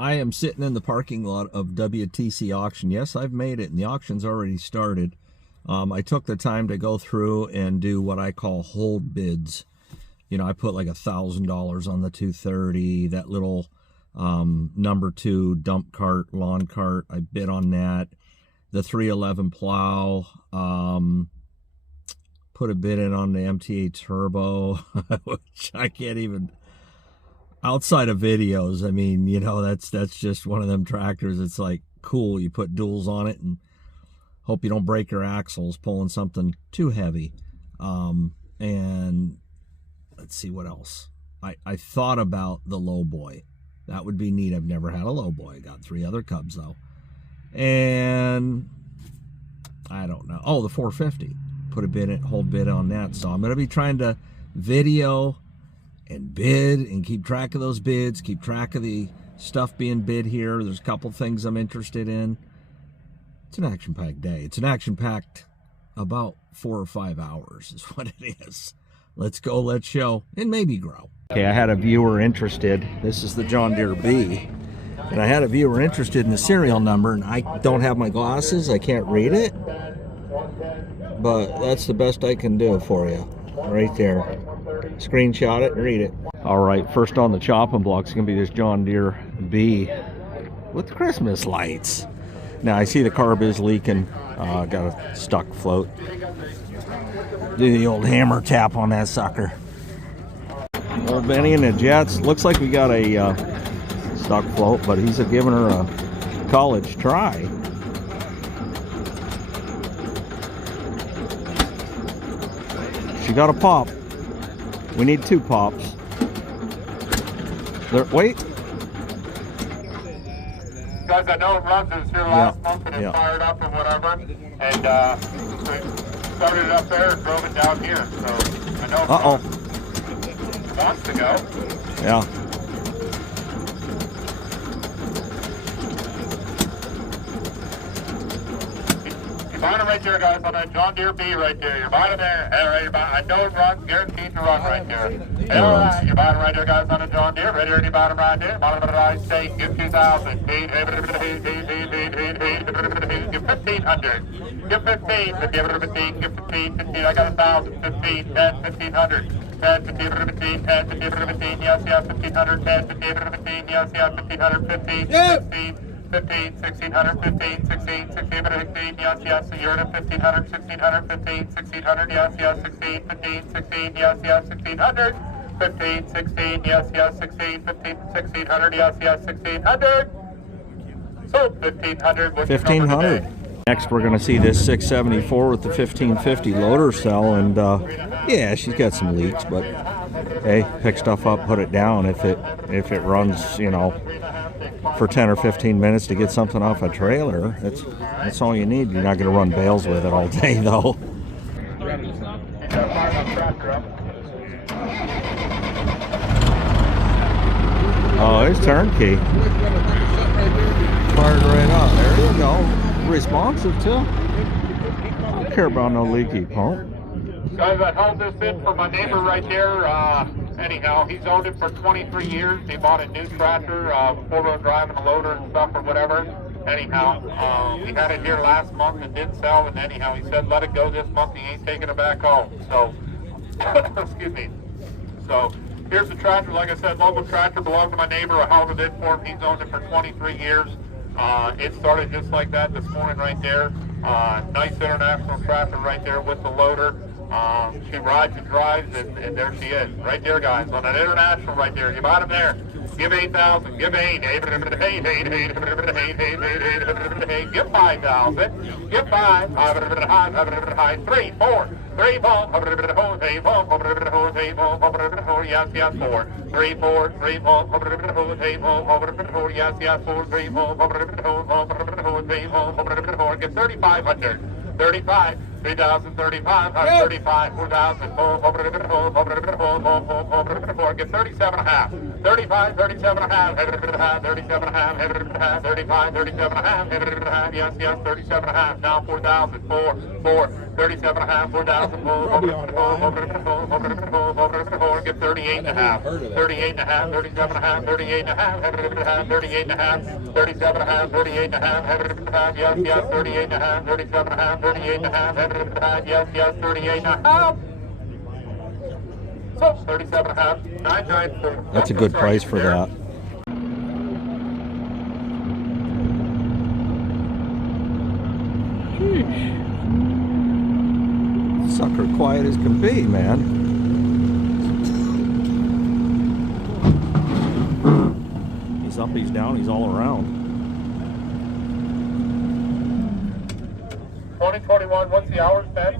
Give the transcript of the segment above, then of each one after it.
I am sitting in the parking lot of WTC auction. Yes, I've made it, and the auction's already started. I took the time to go through and do what I call hold bids. You know, I put like $1,000 on the 230, that little number 2 dump cart, lawn cart. I bid on that. The 311 plow. Put a bid in on the MTA turbo, which I can't even, outside of videos, I mean, you know, that's just one of them tractors. It's like, cool, you put duals on it and hope you don't break your axles pulling something too heavy. And let's see what else. I thought about the lowboy. That would be neat. I've never had a lowboy. I got 3 other Cubs though. And I don't know. Oh, the 450. Put a bid, hold bid on that. So I'm going to be trying to video and bid and keep track of those bids, keep track of the stuff being bid here. There's a couple things I'm interested in. It's an action-packed day. It's an action-packed about 4 or 5 hours is what it is. Let's go, let's show, and maybe grow. Okay, I had a viewer interested. This is the John Deere B. And I had a viewer interested in the serial number, and I don't have my glasses. I can't read it. But that's the best I can do for you. Right there. Screenshot it and read it. Alright, first on the chopping block is going to be this John Deere B with Christmas lights. Now I see the carb is leaking. Got a stuck float. Do the old hammer tap on that sucker. Old Benny and the Jets. Looks like we got a stuck float, but he's giving her a college try. She got a pop. We need 2 pops. There, wait. Guys, I know it runs. It was here last month and it fired up or whatever. And started it up there and drove it down here. So I know it wants to go. Yeah. You're buying it right there, guys, on that John Deere B right there. You're buying it there. Hey, right, you're buying, I know it runs, guaranteed to run right there. Hey, all right, you're buying it right there, guys, on the John Deere. Right here, and you're buying it right there. Bottom of the right state, give 2,000. Give 1,500. Give 15. Give 15. Give 15. 15. I got 1,000. 15. 10. 1,500. 10. 15. 15. 10. 15. 15. Yes, yes. 1,500. 10. 15. 15. Yes, yes. 1,500. 15. 15. 15, 1,600, 15, 16, 16, 16, yes, yes, so you're at 1,500, 1,600, 15, 1,600, yes, yes, 16, 15, 16, yes, yes, 1,600, 15, 16, yes, yes, 16, 15, 1,600, yes, yes, 1,600, so 1,500, what's 1,500. Next we're going to see this 674 with the 1550 loader cell, and yeah, she's got some leaks, but hey, pick stuff up, put it down. If it runs, you know, for 10 or 15 minutes to get something off a trailer, that's all you need. You're not going to run bales with it all day though. Oh, it's turnkey. Fired right up. There you go. Responsive too. I don't care about no leaky pump. Guys, I held this in for my neighbor right there. Anyhow, he's owned it for 23 years. He bought a new tractor, 4-wheel drive and a loader and stuff or whatever. Anyhow, we had it here last month and didn't sell, and anyhow, he said let it go this month. He ain't taking it back home. So, excuse me. So, here's the tractor. Like I said, local tractor belonged to my neighbor. I held it in for him. He's owned it for 23 years. It started just like that this morning right there. Nice international tractor right there with the loader. She rides and drives, and there she is. Right there, guys, on an international right there. You bought him there. Give 8,000. Give 8. Give 5,000. Give 5. 3, 4. 3, 4. Yes, yes, 4. 3, 4. 3, 4. Yes, yes, 4. 3, 4. Give 3,500. 35. 3,035, 35, 4,000, get 37.5. 35, 37 and a half, headed to the half, 37 and a half, headed to the half, 35, 37 and a half, headed to the half, yes, yes, 37 and a half, now 4,000, 4, 37 and a half, 4,000, over to the full, get 38 and a half, 38 and a half, 37 and a half, 38 and a half, headed to the half, 38 and a half, 37 and a half, 38 and a half, headed to the half, yes, yes, 38 and a half, 37 and a half, 38 and a half, headed to the half, yes, yes, 38 and a half. So 37 and a half, 994. That's a good price for that. Sucker quiet as can be, man. He's up, he's down, he's all around. 2021, what's the hours, Ben?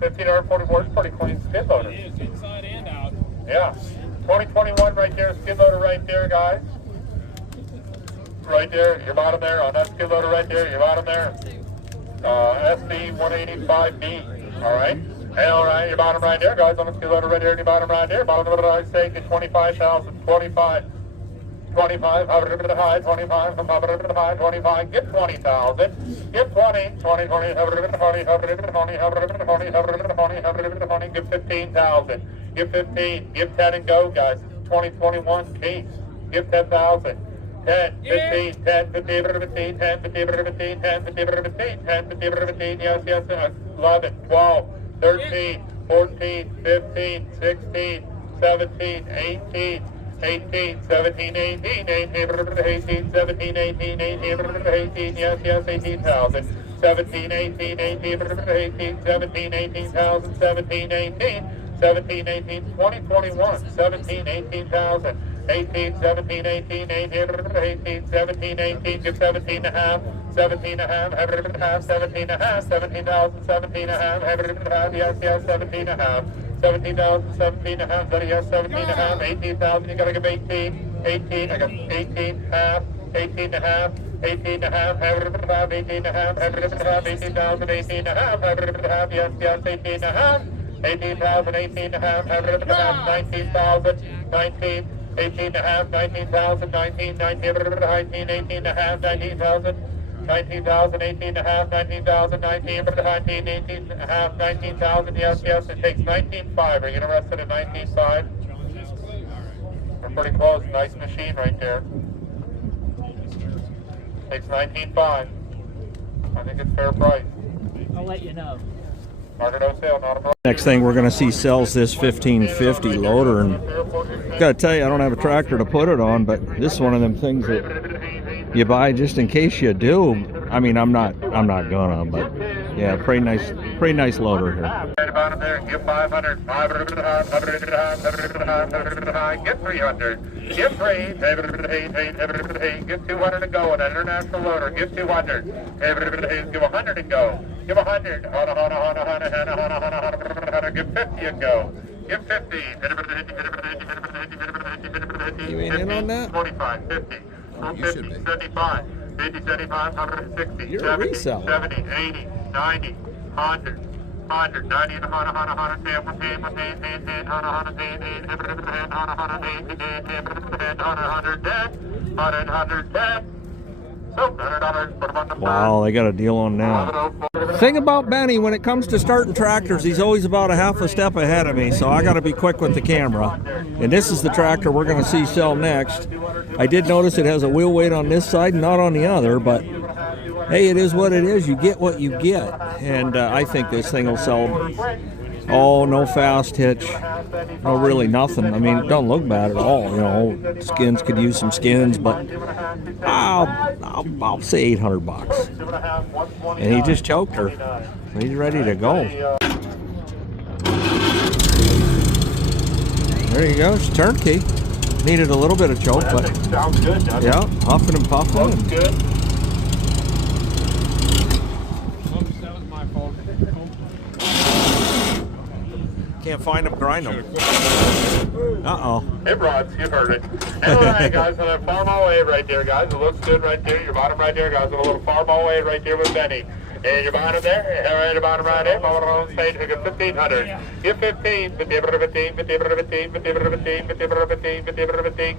1544 is pretty clean skid loader. It is inside and out. Yeah. 2021 right there, skid loader right there, guys. Right there, your bottom there, on that skid loader right there, your bottom there. SD 185B. Alright? And alright, your bottom right there, guys, on the skid loader right there, your bottom right there. Bottom of the right stake is 25,000, 25. 25, hover to the high, 25, hover to the high, 25, get 20,000, get 20, 20, 20, hover to the 20, hover to the 20, hover to the 20, hover to the 20, hover to the 20, get 15,000, get 15, give 10 and go, guys, 2021 piece, give 10,000, 10, 15, 10, 15, 15, 10, 15, 15, 10, 15, 15, 10, 15, 15, yes, yes, 11, 12, 13, 14, 15, 16, 17, 18, 18, 17, 18, 18, 18, 17, 18, 18, yes, yes, 18,000, 17, 18, 18, 18, 17, 18,000, 17, 18, 17, 18, 2021, 17, 18,000, 18, 17, 18, 18, 17, 18, give 17 and a half, 17 and a half, have it and a half, 17 and a half, 17,000, 17 and a half, have it and a half, yes, yes, 17 and a half. 17,000, 17 and a half, yes, 17 and a half, 18,000, you gotta give 18, 18, I got 18, half, 18 and a half, 18 and a half, have it and a half, 18 and a half, have it and a half, 18,000, 18 and a half, have it and a half, yes, yes, 18 and a half, 18,000, 18 and a half, have it and a half, 19,000, 19, 18 and a half, 19,000, 19, 19, 19, 18 and a half, 19,000, 19,000, 18 and a half, 19,000, 19, 19, 18 and a half, 19,000, yes, yes, it takes 19.5. Are you interested in 19.5? We're pretty close, nice machine right there. Takes 19.5. I think it's fair price. I'll let you know. Market no sale, not a problem. Next thing we're going to see sells this 1550 loader, and gotta tell you, I don't have a tractor to put it on, but this is one of them things that you buy just in case you do. I mean, I'm not gonna, but yeah, pretty nice loader here. Right about there, give 500, 500 to the high, 500 to the high, 500 to the high, 500 to the high, get 300, give 3, 700 to the hay, 700 to the hay, give 200 to go on an international loader, give 200, 700 to the hay, give 100 and go, give 100, give 50 and go, give 50, You ain't in on that? 45, 50, 50, 75, 50, 75, 160, You're a 70, reseller. 70, 80, 90, 100, 100, 90, 100, 100, 100, 10, 10, 10, 10, 10, 100, 10, 10, 100, 100, 10. So, $100, put them on the Wow, they got a deal on now. Thing about Benny, when it comes to starting tractors, he's always about a half a step ahead of me, so I got to be quick with the camera. And this is the tractor we're going to see sell next. I did notice it has a wheel weight on this side, not on the other, but hey, it is what it is. You get what you get. And I think this thing will sell. Oh, no fast hitch. No, really nothing. I mean, it don't look bad at all. You know, skins could use some skins, but I'll say 800 bucks. And he just choked her. He's ready to go. There you go. It's turnkey. Needed a little bit of choke, but sounds good, doesn't it? yeah, huffing and puffing. Looks good. That was my fault. Can't find them, grind them. Uh-oh. It rods, you've heard it. And all right, guys, on that Farmall A right there, guys. It looks good right there. Your bottom right there, guys. A little Farmall A right there with Benny. And you're bottom there. All right, your bottom right there. Mama on stage. We got 1,500. Give 15. 15, 15, 15, 15, 15, 15.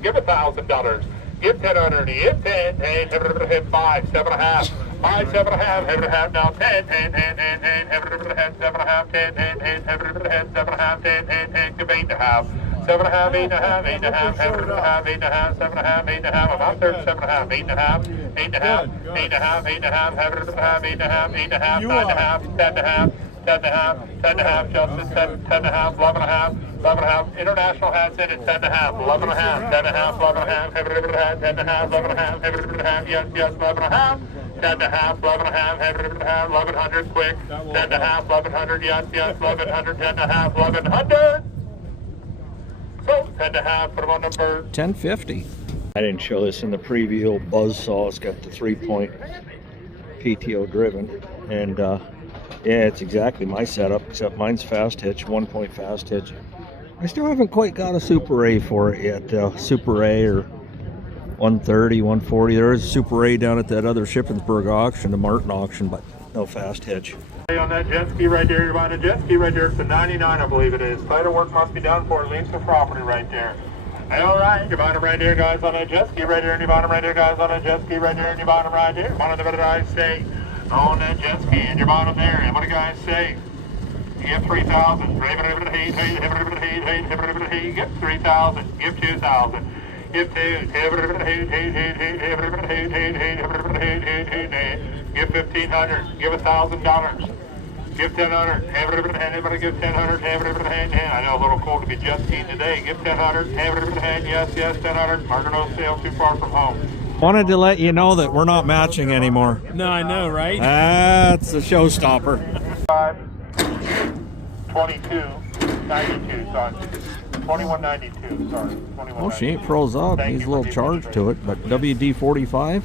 Give $1,000. Give 1,000. Give 10. 10. 5. 7.5. 5, 7.5. 7.5. Now 10. 10. 10. 10. 7.5. 10. 10. 10. 7.5. 10. 10. 10. Give 8.5. 7.5, 8.5, 8.5, 7.5, 8.5, 7.5, 8.5, about 7.5, 8.5, 8.5, 8.5, 8.5, 7.5, 8.5, 8.5, 9.5, 10.5, 10.5, 10.5, Justin, 10.5, 11.5, 11.5, International has it at 10.5, 11.5, 10.5, 11.5, 10.5, 11.5, 11.5, yes, yes, 11.5. 10.5, 11.5, 1100, quick, 10.5, 1100, yes, yes, 1100, 10.5, 1100. So, 10.5, put them on number 1050. I didn't show this in the preview. Buzzsaw. It's got the 3-point PTO driven, and yeah, it's exactly my setup, except mine's fast hitch, 1-point fast hitch. I still haven't quite got a Super A for it yet. Super A or 130, 140. There is a Super A down at that other Shippensburg auction, the Martin auction, but no fast hitch. On that jet ski right there, you're buying a jet ski right there. It's a 99, I believe it is. Title work must be done for it. Leaves the property right there. All right, you're buying them right there, guys, on that jet ski right there, and you're buying them right there, guys, on that jet ski right there, and you're buying them right there. One of the better guys say on that jet ski, and you're buying them there. And what do guys say? You get 3,000. Give 3,000. Give 2,000. Give 2. Give 1,500. Give $1,000. Give 1,000. Everybody give 1,000. I know a little cold to be jet skiing today. Give 1,000. Yes, yes, 1,000. Martin no sales too far from home. Wanted to let you know that we're not matching anymore. No, I know, right? That's a showstopper. 5, 22, 92, son. 2192, sorry. Oh, she ain't froze up. Needs a little charge to it, but WD-45,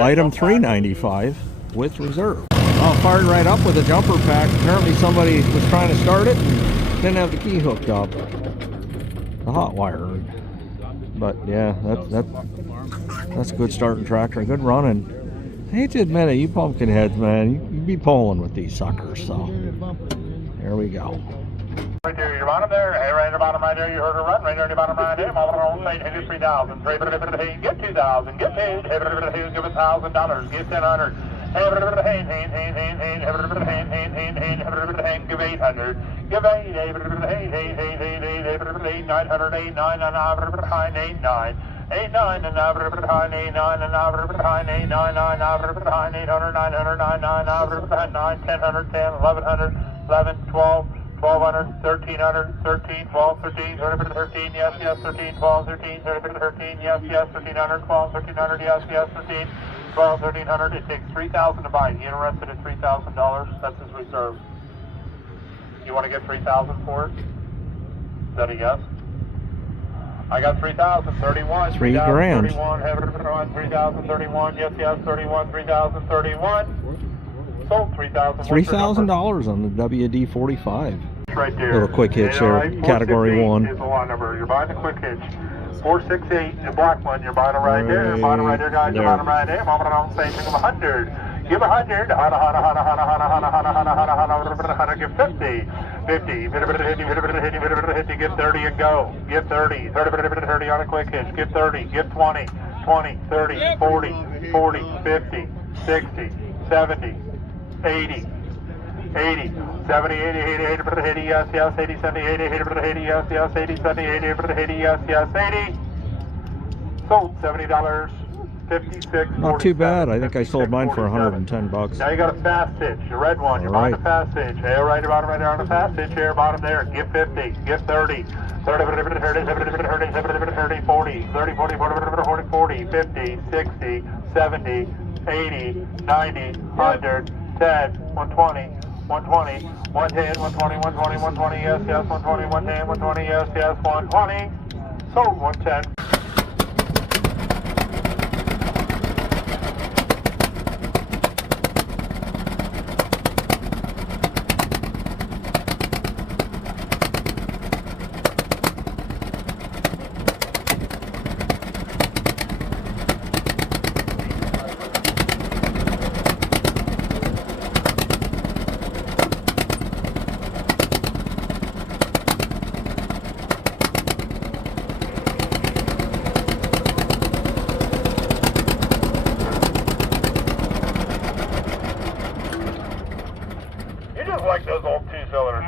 item 395 with reserve. Well, fired right up with a jumper pack. Apparently somebody was trying to start it and didn't have the key hooked up. The hot wire. But yeah, that's a good starting tractor. Good running. I hate to admit it, you pumpkin heads, man, you be pulling with these suckers. So there we go. Right there, your bottom there. Hey, right at the bottom right there, you heard her run. Right there at the bottom right there. Mama on stage, hit 3,000. Get 2,000. Get paid. Give $1,000. Get 1,000. Give 800. Give 8. 900. 8 9 and 8 9. 8 9 and 8 9 and 8 9 and 8 9 800 900 9 10 100 10 1100 11 12 1,200, 1,300, 13, 12, 13, 13, yes, yes, 13, 12, 13, 13, yes, yes, 1,300, 12, 1,300, yes, yes, 13, 12, 1,300. It takes $3,000 to buy. You interested in $3,000? That's his reserve. You want to get $3,000 for it? Is that a yes? I got 3,000, 31. 3 grand. 31, 3,031, yes, yes, 31, 3,031. Sold $3,000. $3,000 on the WD-45. Right there. Little quick hitch there, category 1. Is the lot number. You're buying the quick hitch. 468, the black one. You're buying it right there. Bottom right there, guys. You're buying it right there. Mama don't say anything of 100. Give 100. Give 50. 50. Give 30 and go. Give 30. 30 on a quick hitch. Give 30. Give 20. 20, 30, 40, 40, 50, 60, 70. 80, 80, 70, 80, 80, 80, yes, yes, 80, 70, 80, 80, yes, yes, 80, 70, 80, 80, yes, yes, 80. Sold $70, 56. Not too bad. I think I sold mine for $110. Now you got a fast hitch, your red one. You're buying a fast hitch. Hey, right about right there on the fast hitch here, bottom there. Give 50, give 30. 30, 40, 30, 40, 40, 50, 60, 70, 80, 90, 100, 10, 120, 120, 110, 120, 120, 120, yes, yes, 120, 110, 120, yes, yes, 120. Sold 110.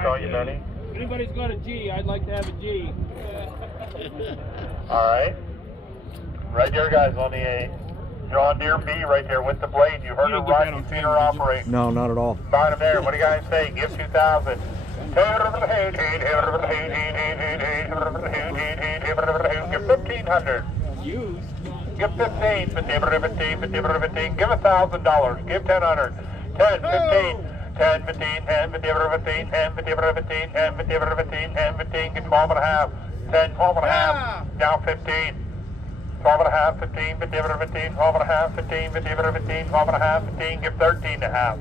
throw you many? If anybody's got a G, I'd like to have a G. All right. Right there, guys, on the John Deere B right there with the blade. You heard her right, you've seen her operate. No, not at all. Bottom there. What do you guys say? Give 2,000. Give 1,500. Used. Give 15. Give $1,000. Give 1,000. 10, 15. 10, 15, 10, 15, 10, 15, 15, 10, 15, 15, 10, 15, get 12 and a half. 10, 12 and a half. Now 15. 12 and a half, 15, 15, 15, 12 and a half, 15, 15, 15, 12 and a half, 15, give 13 and a half.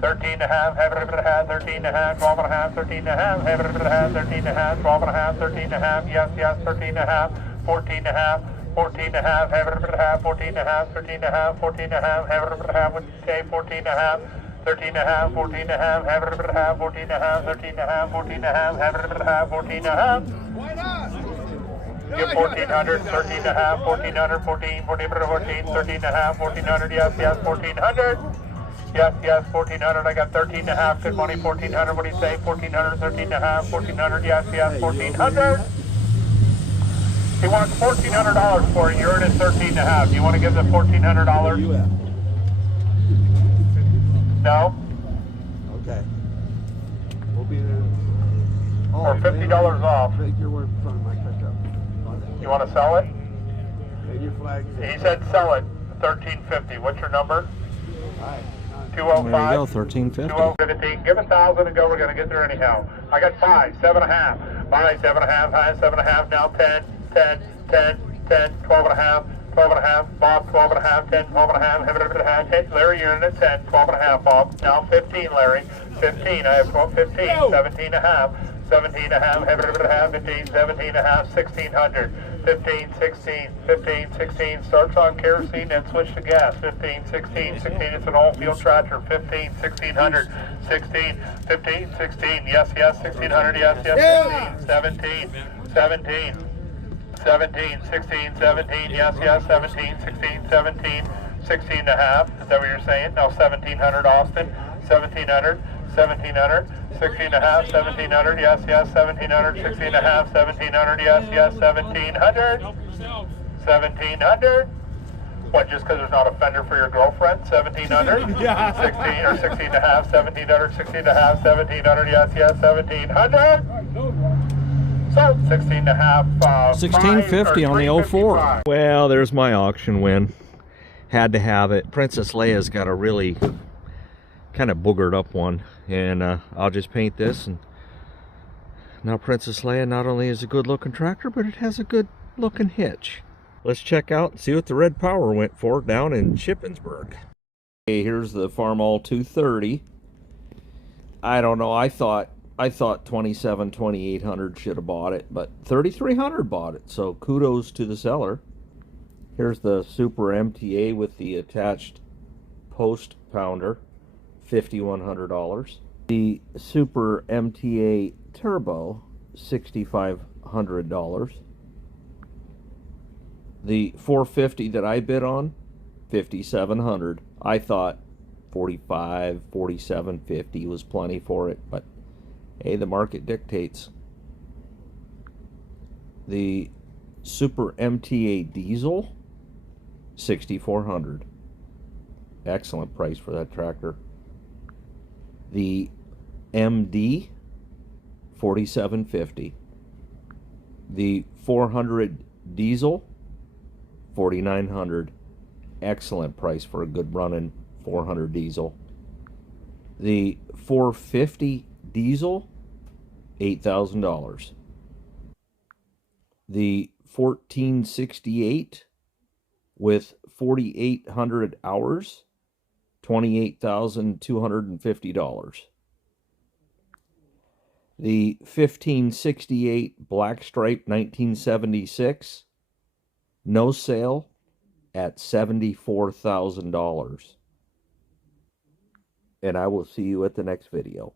13 and a half, have it a half, 13 and a half, 12 and a half, 13 and a half, have it a half, 13 and a half, 12 and a half, 13 and a half, yes, yes, 13 and a half, 14 and a half, 14 and a half, have it a half, 14 and a half, 13 and a half, 14 and a half, have it a half, what you say, 14 and a half, 13 and a half, 14 and a half, have it a half, 14 and a half, 13 and a half, 14 and a half, have it a half, 14 and a half. Why not? Give 1,400, 13 and a half, 1,400, 14, 14, 13 and a half, 1,400, yes, yes, 1,400. Yes, yes, 1,400, I got 13 and a half, good money, 1,400, what do you say, 1,400, 13 and a half, 1,400, yes, yes, 1,400. He wants $1,400 for it, you're in at 13 and a half, you want to give the $1,400? No? Okay. We'll be there. Or $50 off. Make your word in front of my pickup. You want to sell it? And your flag. He said sell it, $1,350, what's your number? Alright. 205. There you go, 1350. 215. Give 1,000 and go. We're going to get there anyhow. I got 5, 7.5. 5, 7.5, high, 7.5. Now 10, 10, 10, 10, 12 and a half. 12 and a half. Bob, 12 and a half. 10, 12 and a half. Have it a half. 10. Larry, you're in at 10. 12 and a half, Bob. Now 15, Larry. 15. I have 12, 15. 17 and a half. 17 and a half. Have it a half. 15. 17 and a half. 1,600. 15, 16, 15, 16, starts on kerosene and switch to gas. 15, 16, 16, it's an all-field tractor. 15, 1600, 16, 15, 16, yes, yes, 1600, yes, yes, 16, 17, 17, 17, 16, 17, yes, yes, 17, 16, 17, 16 and a half. Is that what you're saying? No, 1,700, Austin, 1,700. 1,700, 16 and a half, 1,700, yes, yes, 1,700, 16 and a half, 1,700, yes, yes, 1,700, 1,700. What, just because there's not a fender for your girlfriend? 1,700, 16 or 16 and a half, 1,700, 16 and a half, 1,700, yes, yes, 1,700. So 16 and a half, 1650 on the 04. 5. Well, there's my auction win. Had to have it. Princess Leia's got a really kind of boogered up one, and I'll just paint this, and now Princess Leia not only is a good looking tractor, but it has a good looking hitch. Let's check out and see what the red power went for down in Shippensburg. Okay, here's the Farmall 230. I don't know, I thought 2,800 should have bought it, but 3,300 bought it, so kudos to the seller. Here's the Super MTA with the attached post pounder, $5,100. The Super MTA Turbo, $6,500. The 450 that I bid on, $5,700. I thought 45, 47.50 was plenty for it, but hey, the market dictates. The Super MTA Diesel, $6,400. Excellent price for that tractor. The MD, $47.50. The 400 diesel, $4,900. Excellent price for a good running 400 diesel. The 450 diesel, $8,000. The 1468 with 4,800 hours, $28,250. The 1568 Black Stripe 1976, no sale, at $74,000. And I will see you at the next video.